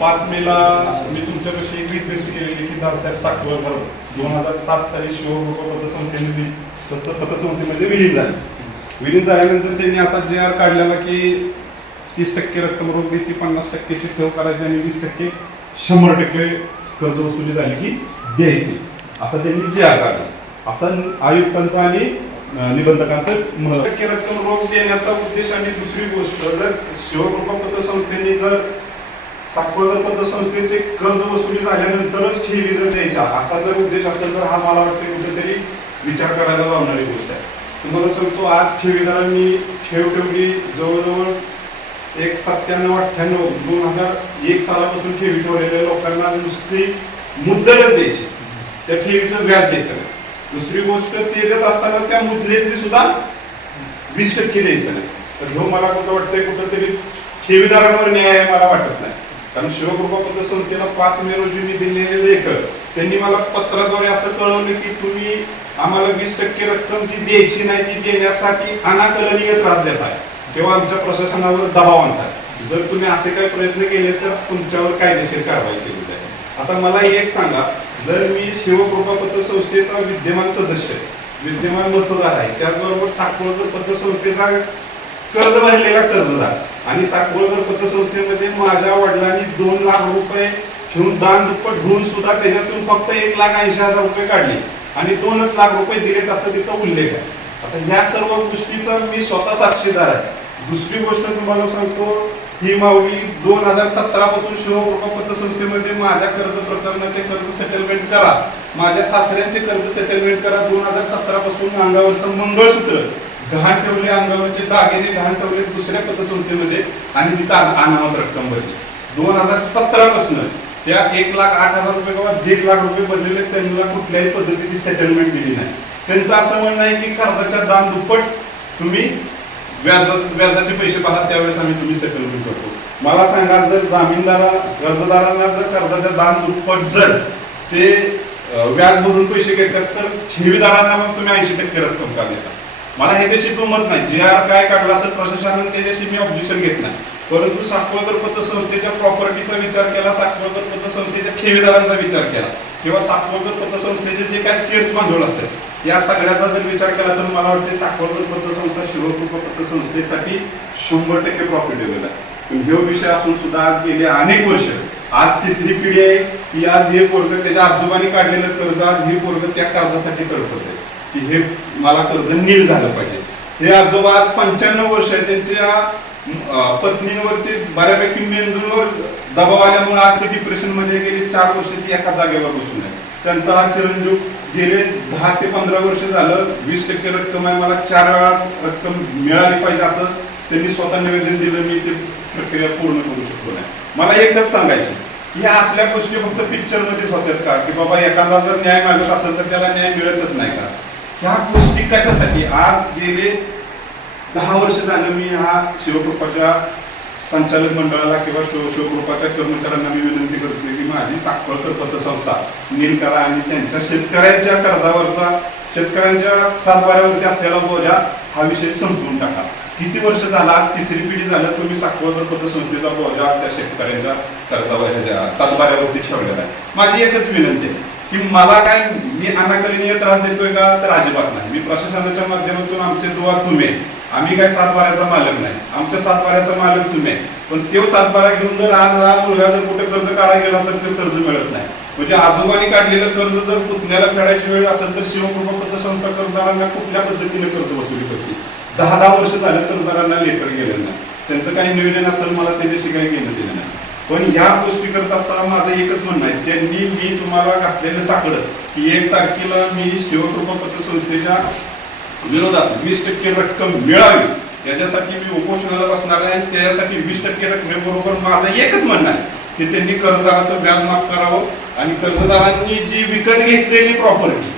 पाच मेला मी तुमच्यापेक्षा एक रिक्वेस्ट केलेली की दादासाहेब साखवळकर दोन हजार सात साली शिवकृपा पतसंस्थेने दिली तसं पतसंस्थेमध्ये विलीन झाले. विलीन झाल्यानंतर त्यांनी असा जे आर काढलेला की तीस टक्के रक्कम रोख द्यायची पन्नास टक्केची ठेव करायची आणि वीस टक्के शंभर टक्के कर्ज वसुली झाली की द्यायची. असं त्यांनी जे आर काढला. असा आयुक्तांचा आणि निबंधकांचं मत टक्के रक्कम रोख देण्याचा उद्देश आणि दुसरी गोष्ट जर शिवकृपा पतसंस्थेने जर साखळकर पतसंस्थेचे कर्ज वसुली झाल्यानंतरच ठेवी जर द्यायचा असा जर उद्देश असेल तर हा मला वाटतं कुठेतरी विचार करायला लावणारी गोष्ट आहे. तुम्हाला सांगतो आज ठेवीदारांनी ठेव ठेवली जवळजवळ एक सत्त्याण्णव अठ्ठ्याण्णव दोन हजार एक सालापासून ठेवी ठेवलेल्या लोकांना नुसती मुद्दलच द्यायची. त्या ठेवीचं व्याज द्यायचं नाही. दुसरी गोष्ट ते देत असताना त्या मुदलेतले सुद्धा वीस टक्के द्यायचं नाही. तर ह्यो मला कुठं वाटतंय कुठंतरी ठेवीदारांवर न्याय आहे मला वाटत नाही. कारण शिवकृपा पतसंस्थेला पाच मे रोजी मी दिलेले लेखक त्यांनी मला पत्राद्वारे असं कळवलं की तुम्ही आम्हाला वीस टक्के रक्कम ती द्यायची नाही ती देण्यासाठी अनाकलनीय त्रास देत आहे. किंवा आमच्या प्रशासनावर दबाव आणतात. जर तुम्ही असे काही प्रयत्न केले तर तुमच्यावर कायदेशीर कारवाई केली जाईल. आता मला एक सांगा जर मी शिवकृपा पतसंस्थेचा विद्यमान सदस्य आहे, विद्यमान मतदार आहे त्याचबरोबर साखवळकर पतसंस्थेचा कर्ज भरलेला कर्जदार आणि साखवळकर पतसंस्थेमध्ये माझ्या वडिलांनी दोन लाख रुपये ठेवून दान दुप्पट घेऊन सुद्धा त्याच्यातून फक्त एक लाख ऐंशी हजार रुपये काढले आणि दोनच लाख रुपये दिलेत असं तिथं उल्लेख आहे. आता ह्या सर्व गोष्टीचा मी स्वतः साक्षीदार आहे. दुसरी गोष्ट तुम्हाला सांगतो ही माऊली दोन हजार सतरा पासून शिवकृपा पतसंस्थेमध्ये माझ्या कर्ज प्रकरणाचे कर्ज सेटलमेंट करा. माझ्या सासऱ्यांचे कर्ज सेटलमेंट करा. दोन हजार सतरा पासून अंगावरचं मंगळसूत्र गहाण ठेवले अंगावरचे दागिने घाण ठेवले दुसऱ्या पतसंस्थेमध्ये आणि तिथं अनामत रक्कम भरली. दोन हजार सतरा पासून त्या एक लाख आठ हजार रुपये किंवा दीड लाख रुपये भरलेले त्यांना कुठल्याही पद्धतीची सेटलमेंट दिली नाही. त्यांचं असं म्हणणं आहे की कर्जाच्या दान दुप्पट तुम्ही व्याजा व्याजाचे पैसे पाहा त्यावेळेस आम्ही तुम्ही सेटलमेंट करतो. मला सांगा जर जामीनदारा कर्जदारांना जर कर्जाच्या दान दुप्पट जर ते व्याज भरून पैसे घेतात तर ठेवीदारांना मग तुम्ही ऐंशी टक्के रक्कम का देता? मला ह्याच्याशी दुमत नाही. जे आर काय काढला असेल प्रशासनाने त्याच्याशी मी ऑब्जेक्शन घेत नाही. परंतु साखवळकर पतसंस्थेच्या प्रॉपर्टीचा विचार केला साखवळकर पतसंस्थेच्या ठेवीदारांचा विचार केला किंवा साखवळकर पतसंस्थेचे जे काय शेअर्स भांडवल असेल या सगळ्याचा जर विचार केला तर मला वाटते साखवळकर पतसंस्था शिवकृप पतसंस्थेसाठी शंभर टक्के प्रॉफिटेबल आहे. ह्यो विषय असून सुद्धा आज गेले अनेक वर्ष आज तिसरी पिढी आहे की आज हे पोरग त्याच्या आजोबाने काढलेलं कर्ज आज हे पोरग त्या कर्जासाठी तडपत की हे मला कर्ज नील झालं पाहिजे. हे आजोबा आज पंच्याण्णव वर्ष आहे त्यांच्या पत्नीवरती बऱ्यापैकी मेंदूवर दबाव आल्यामुळे आज ते डिप्रेशनमध्ये गेले चार वर्ष ती एका जागेवर बसून आहे. त्यांचा हा चिरंजीव गेले दहा ते पंधरा वर्ष झालं वीस टक्के रक्कम आहे मला चार वेळा रक्कम मिळाली पाहिजे असं त्यांनी स्वतः निवेदन दिलं मी ते प्रक्रिया पूर्ण करू शकतो नाही. मला एकदाच सांगायचे ह्या असल्या गोष्टी फक्त पिक्चर मध्येच होत्यात का? की बाबा एखादा जर न्याय मागत असेल तर त्याला न्याय मिळतच नाही का? ह्या गोष्टी कशासाठी? आज गेले दहा वर्ष झालं मी हा शिवकृपाच्या संचालक मंडळाला किंवा शिव शिवकृपाच्या कर्मचाऱ्यांना मी विनंती करतोय की माझी साखळकर पतसंस्था नील करा आणि त्यांच्या शेतकऱ्यांच्या कर्जावरचा शेतकऱ्यांच्या सातबाऱ्यावरती असलेला बोजा हा विषय संपवून टाका. किती वर्ष झाला आज तिसरी पिढी झालं तुम्ही साखळकर पतसंस्थेचा बोजा त्या शेतकऱ्यांच्या कर्जावर सातबाऱ्यावरती ठेवलेला आहे. माझी एकच विनंती आहे. की मला काय मी अनाकलनीय त्रास देतोय का? तर अजिबात नाही. मी प्रशासनाच्या माध्यमातून आमचे दुवा तुम्ही. आहे. आम्ही काय सातबाऱ्याचा मालक नाही. आमच्या सातबाऱ्याचा मालक तुम्ही. आहे. पण तो सातबारा घेऊन जर आज लहान मुलगा जर कुठे कर्ज काढायला गेला तर ते कर्ज मिळत नाही. म्हणजे आजोबांनी काढलेलं कर्ज जर पुतण्याला फेडायची वेळ असेल तर शिवकृपा पतसंस्था कर्जदारांना कुठल्या पद्धतीने कर्ज वसुली करते? दहा दहा वर्ष झालं कर्जदारांना लेटर गेलेलं नाही. त्यांचं काही नियोजन असेल मला त्याच्याशी काही घेणं दिलं नाही. पण ह्या गोष्टी करत असताना माझं एकच म्हणणं आहे त्यांनी मी तुम्हाला घातलेलं साकडं की एक तारखेला मी शिवकृपा पतसंस्थेच्या विरोधात वीस टक्के रक्कम मिळावी याच्यासाठी मी उपोषणाला बसणार आहे आणि त्याच्यासाठी वीस टक्के रकमेबरोबर माझं एकच म्हणणं आहे की त्यांनी कर्जदाराचं व्याज माफ करावं आणि कर्जदारांनी जी विकत घेतलेली प्रॉपर्टी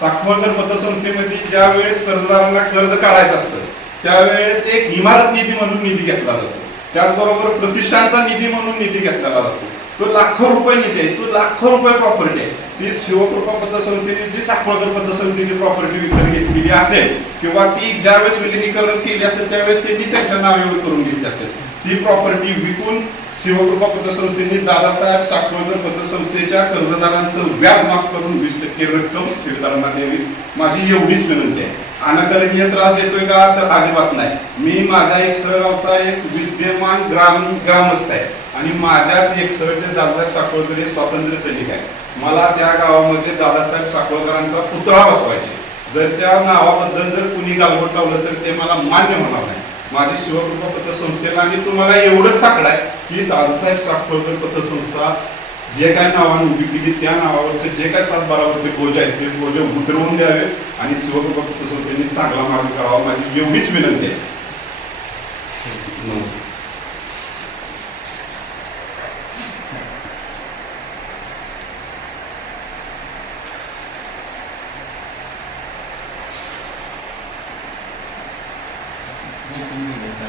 साखवळकर पतसंस्थेमध्ये ज्या वेळेस कर्जदारांना कर्ज काढायचं असतं त्यावेळेस एक इमारत निधी म्हणून निधी घेतला जातो. त्याचबरोबर प्रतिष्ठानचा निधी म्हणून निधी घेतलेला जातो. तो लाखो रुपये निधी आहे. तो लाखो रुपये प्रॉपर्टी आहे. ती शिवकृपा पतसंस्थेने जी साखळकर पतसंस्थेची प्रॉपर्टी विकत घेतलेली असेल किंवा ती ज्यावेळेस विलिनीकरण केली असेल त्यावेळेस त्यांनी त्यांच्या नावे करून घेतली असेल. ती प्रॉपर्टी विकून शिवकृपा पतसंस्थेने दादासाहेब साखळकर पतसंस्थेच्या कर्जदारांचं व्याज माफ करून वीस टक्के रक्कम ठेवीदारांना द्यावी. माझी एवढीच विनंती आहे. अनाकलनीय त्रास देतोय का? तर अजिबात नाही. मी माझ्या एक गावचा एक विद्यमान ग्रामीण ग्रामस्थ आहे. आणि माझ्याच एक सहचे दादासाहेब साखळकर हे स्वातंत्र्य सैनिक आहे मला त्या गावामध्ये दादासाहेब साखळकरांचा पुतळा बसवायचे जर त्या नावाबद्दल जर कुणी गालबोट लावलं तर ते मला मान्य होणार नाही. माझी शिवकृपा पतसंस्थेला आणि तुम्हाला एवढंच साकडं आहे की दादासाहेब साखळकर पतसंस्था जे काय नावाने उभी केली त्या नावावरचे जे काय सात बारावरचे बोज आहेत ते बोज उतरवून द्यावे आणि शिवकृपा पतसंस्थेने चांगला मार्ग करावा माझी एवढीच विनंती आहे. नमस्कार. जी तुम्ही घेता